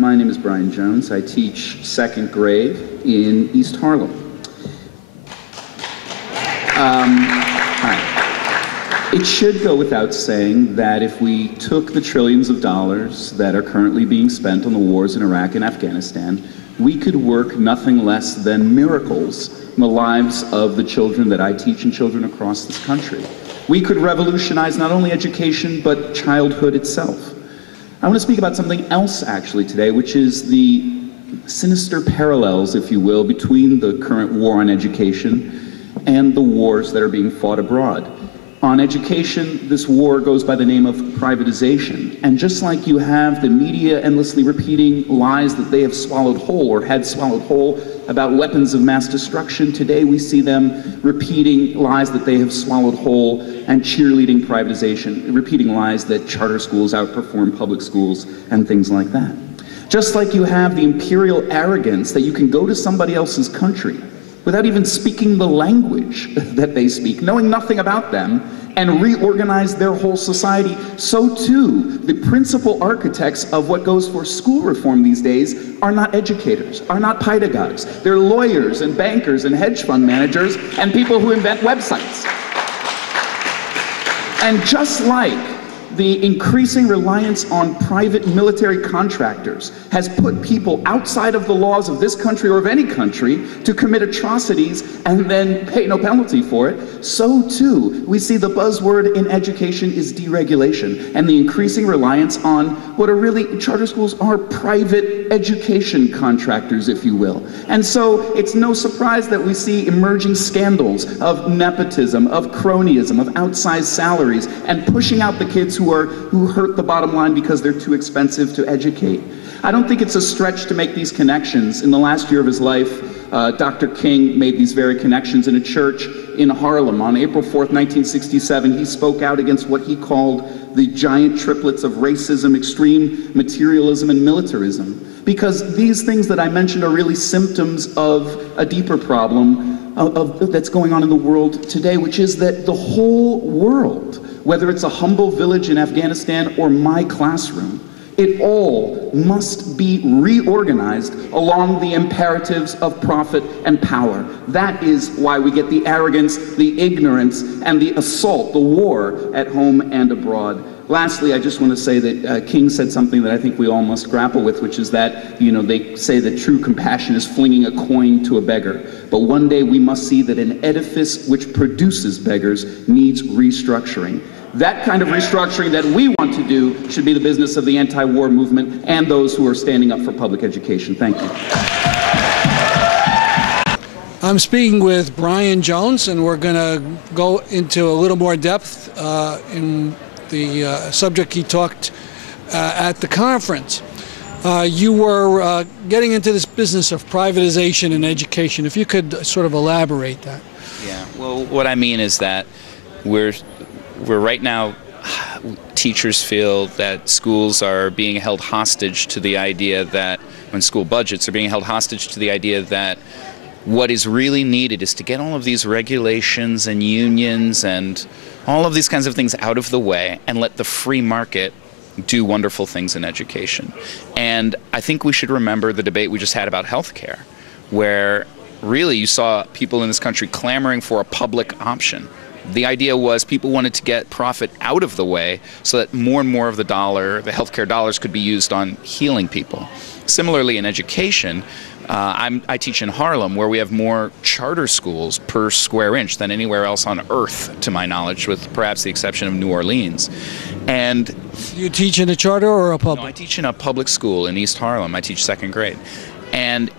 My name is Brian Jones. I teach second grade in East Harlem. Hi. It should go without saying that if we took the trillions of dollars that are currently being spent on the wars in Iraq and Afghanistan, we could work nothing less than miracles in the lives of the children that I teach and children across this country. We could revolutionize not only education, but childhood itself. I want to speak about something else actually today, which is the sinister parallels, if you will, between the current war on education and the wars that are being fought abroad. On education, this war goes by the name of privatization. And just like you have the media endlessly repeating lies that they have swallowed whole or had swallowed whole about weapons of mass destruction, today we see them repeating lies that they have swallowed whole and cheerleading privatization, repeating lies that charter schools outperform public schools and things like that. Just like you have the imperial arrogance that you can go to somebody else's country without even speaking the language that they speak, knowing nothing about them, and reorganize their whole society, so too the principal architects of what goes for school reform these days are not educators, are not pedagogues. They're lawyers and bankers and hedge fund managers and people who invent websites. And just like the increasing reliance on private military contractors has put people outside of the laws of this country or of any country to commit atrocities and then pay no penalty for it, so too we see the buzzword in education is deregulation and the increasing reliance on what are really, charter schools are private education contractors, if you will. And so it's no surprise that we see emerging scandals of nepotism, of cronyism, of outsized salaries, and pushing out the kids who hurt the bottom line because they're too expensive to educate. I don't think it's a stretch to make these connections. In the last year of his life, Dr. King made these very connections in a church in Harlem. On April 4th, 1967, he spoke out against what he called the giant triplets of racism, extreme materialism, and militarism. Because these things that I mentioned are really symptoms of a deeper problem that's going on in the world today, which is that the whole world, whether it's a humble village in Afghanistan or my classroom, it all must be reorganized along the imperatives of profit and power. That is why we get the arrogance, the ignorance, and the assault, the war at home and abroad. Lastly, I just want to say that King said something that I think we all must grapple with, which is that, you know, they say that true compassion is flinging a coin to a beggar. But one day we must see that an edifice which produces beggars needs restructuring. That kind of restructuring that we want to do should be the business of the anti-war movement and those who are standing up for public education. Thank you. I'm speaking with Brian Jones, and we're going to go into a little more depth in the subject he talked at the conference. You were getting into this business of privatization in education. If you could sort of elaborate that. Yeah, well, what I mean is that we're right now, teachers feel that schools are being held hostage to the idea that, when school budgets are being held hostage to the idea that what is really needed is to get all of these regulations and unions and all of these kinds of things out of the way and let the free market do wonderful things in education. And I think we should remember the debate we just had about healthcare, where really you saw people in this country clamoring for a public option. The idea was people wanted to get profit out of the way so that more and more of the dollar, the healthcare dollars, could be used on healing people. Similarly, in education, I teach in Harlem, where we have more charter schools per square inch than anywhere else on earth, to my knowledge, with perhaps the exception of New Orleans. And you teach in a charter or a public? No, I teach in a public school in East Harlem. I teach second grade. And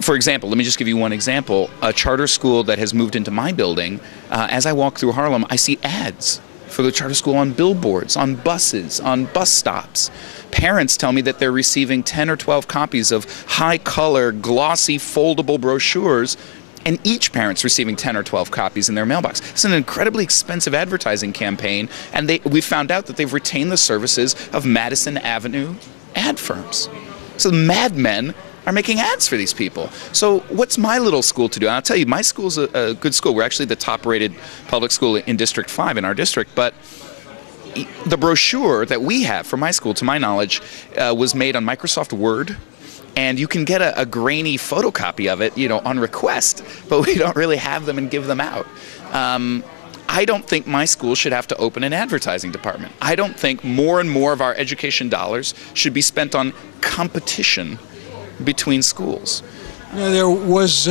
for example, let me just give you one example. A charter school that has moved into my building, as I walk through Harlem, I see ads for the charter school on billboards, on buses, on bus stops. Parents tell me that they're receiving 10 or 12 copies of high-color, glossy, foldable brochures, and each parent's receiving 10 or 12 copies in their mailbox. It's an incredibly expensive advertising campaign, and we found out that they've retained the services of Madison Avenue ad firms. So the madmen are making ads for these people. So what's my little school to do? And I'll tell you, my school's a good school. We're actually the top-rated public school in District 5 in our district, but the brochure that we have for my school, to my knowledge, was made on Microsoft Word. And you can get a grainy photocopy of it, on request, but we don't really have them and give them out. I don't think my school should have to open an advertising department. I don't think more and more of our education dollars should be spent on competition between schools. There was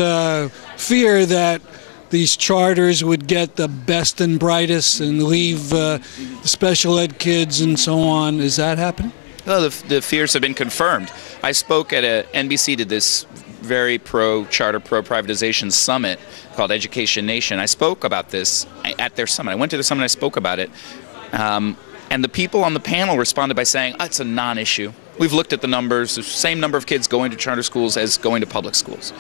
fear that these charters would get the best and brightest and leave the special ed kids and so on. Is that happening? Well, the fears have been confirmed. I spoke at NBC did this very pro-charter, pro-privatization summit called Education Nation. I spoke about this at their summit. I went to the summit and I spoke about it. And the people on the panel responded by saying, it's a non-issue. We've looked at the numbers, the same number of kids going to charter schools as going to public schools,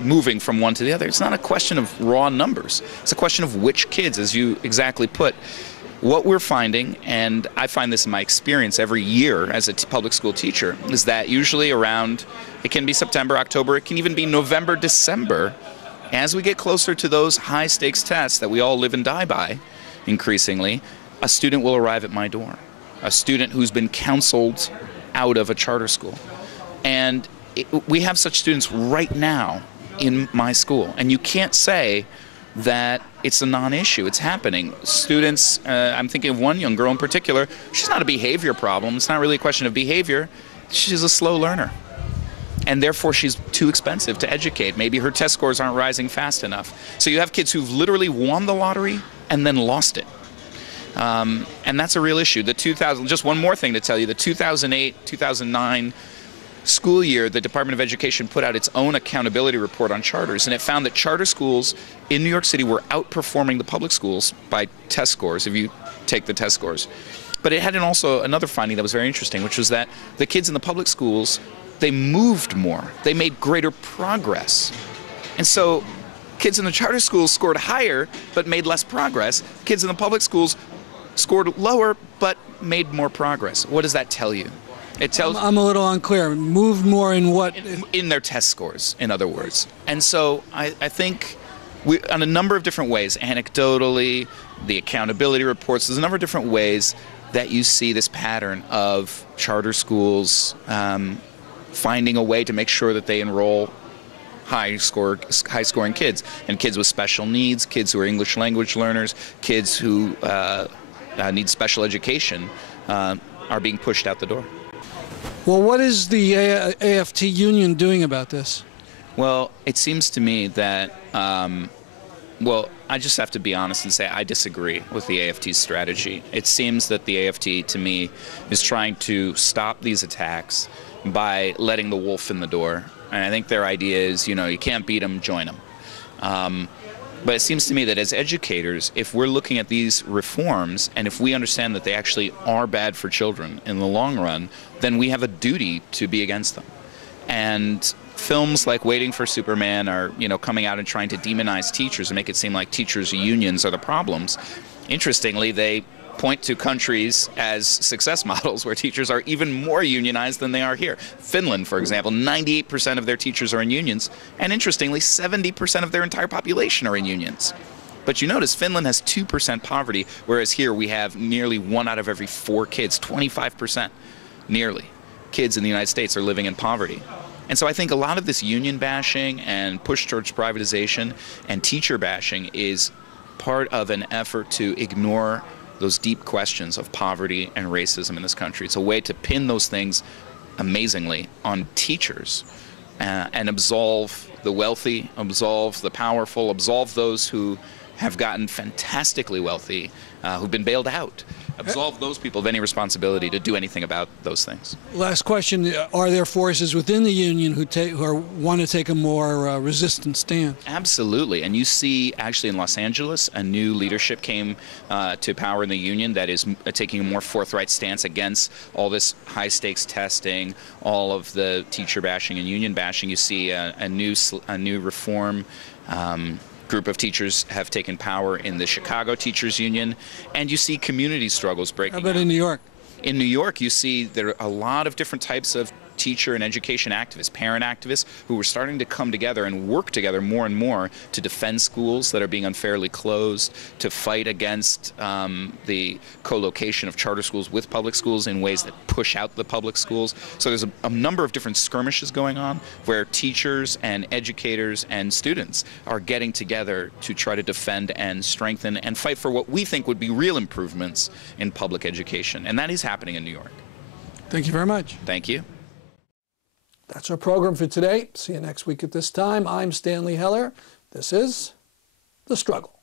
moving from one to the other. It's not a question of raw numbers. It's a question of which kids, as you exactly put. What we're finding, and I find this in my experience every year as a public school teacher, is that usually around, it can be September, October, it can even be November, December, as we get closer to those high stakes tests that we all live and die by, increasingly, a student will arrive at my door. A student who's been counseled out of a charter school. And we have such students right now in my school. And you can't say that it's a non-issue. It's happening. Students, I'm thinking of one young girl in particular, she's not a behavior problem. It's not really a question of behavior. She's a slow learner. And therefore she's too expensive to educate. Maybe her test scores aren't rising fast enough. So you have kids who've literally won the lottery and then lost it. And that's a real issue. Just one more thing to tell you, the 2008-2009 school year, the Department of Education put out its own accountability report on charters, and it found that charter schools in New York City were outperforming the public schools by test scores, if you take the test scores. But it had also another finding that was very interesting, which was that the kids in the public schools, they moved more. They made greater progress. And so kids in the charter schools scored higher but made less progress. Kids in the public schools scored lower but made more progress. What does that tell you? It tells I'm a little unclear. Moved more in what? In their test scores, in other words. And so I think on a number of different ways, anecdotally, the accountability reports, there's a number of different ways that you see this pattern of charter schools finding a way to make sure that they enroll high-scoring kids, and kids with special needs, kids who are English language learners, kids who need special education are being pushed out the door. Well, what is the AFT union doing about this? Well, it seems to me that, well, I just have to be honest and say I disagree with the AFT's strategy. It seems that the AFT, to me, is trying to stop these attacks by letting the wolf in the door. And I think their idea is, you can't beat them, join them. But it seems to me that as educators, if we're looking at these reforms and if we understand that they actually are bad for children in the long run, then we have a duty to be against them. And films like Waiting for Superman are, coming out and trying to demonize teachers and make it seem like teachers' unions are the problems. Interestingly, they point to countries as success models where teachers are even more unionized than they are here. Finland, for example, 98% of their teachers are in unions, and interestingly, 70% of their entire population are in unions. But you notice Finland has 2% poverty, whereas here we have nearly 1 out of every 4 kids, 25%, nearly, kids in the United States are living in poverty. And so I think a lot of this union bashing and push towards privatization and teacher bashing is part of an effort to ignore those deep questions of poverty and racism in this country. It's a way to pin those things, amazingly, on teachers and absolve the wealthy, absolve the powerful, absolve those who have gotten fantastically wealthy, who've been bailed out. Absolve those people of any responsibility to do anything about those things. Last question, are there forces within the union who want to take a more resistant stance? Absolutely, and you see actually in Los Angeles a new leadership came to power in the union that is taking a more forthright stance against all this high stakes testing, all of the teacher bashing and union bashing. You see a new reform group of teachers have taken power in the Chicago Teachers Union, and you see community struggles breaking out. How about in New York? In New York, you see there are a lot of different types of teacher and education activists, parent activists, who were starting to come together and work together more and more to defend schools that are being unfairly closed, to fight against the co-location of charter schools with public schools in ways that push out the public schools. So there's a number of different skirmishes going on where teachers and educators and students are getting together to try to defend and strengthen and fight for what we think would be real improvements in public education. And that is happening in New York. Thank you very much. Thank you. That's our program for today. See you next week at this time. I'm Stanley Heller. This is The Struggle.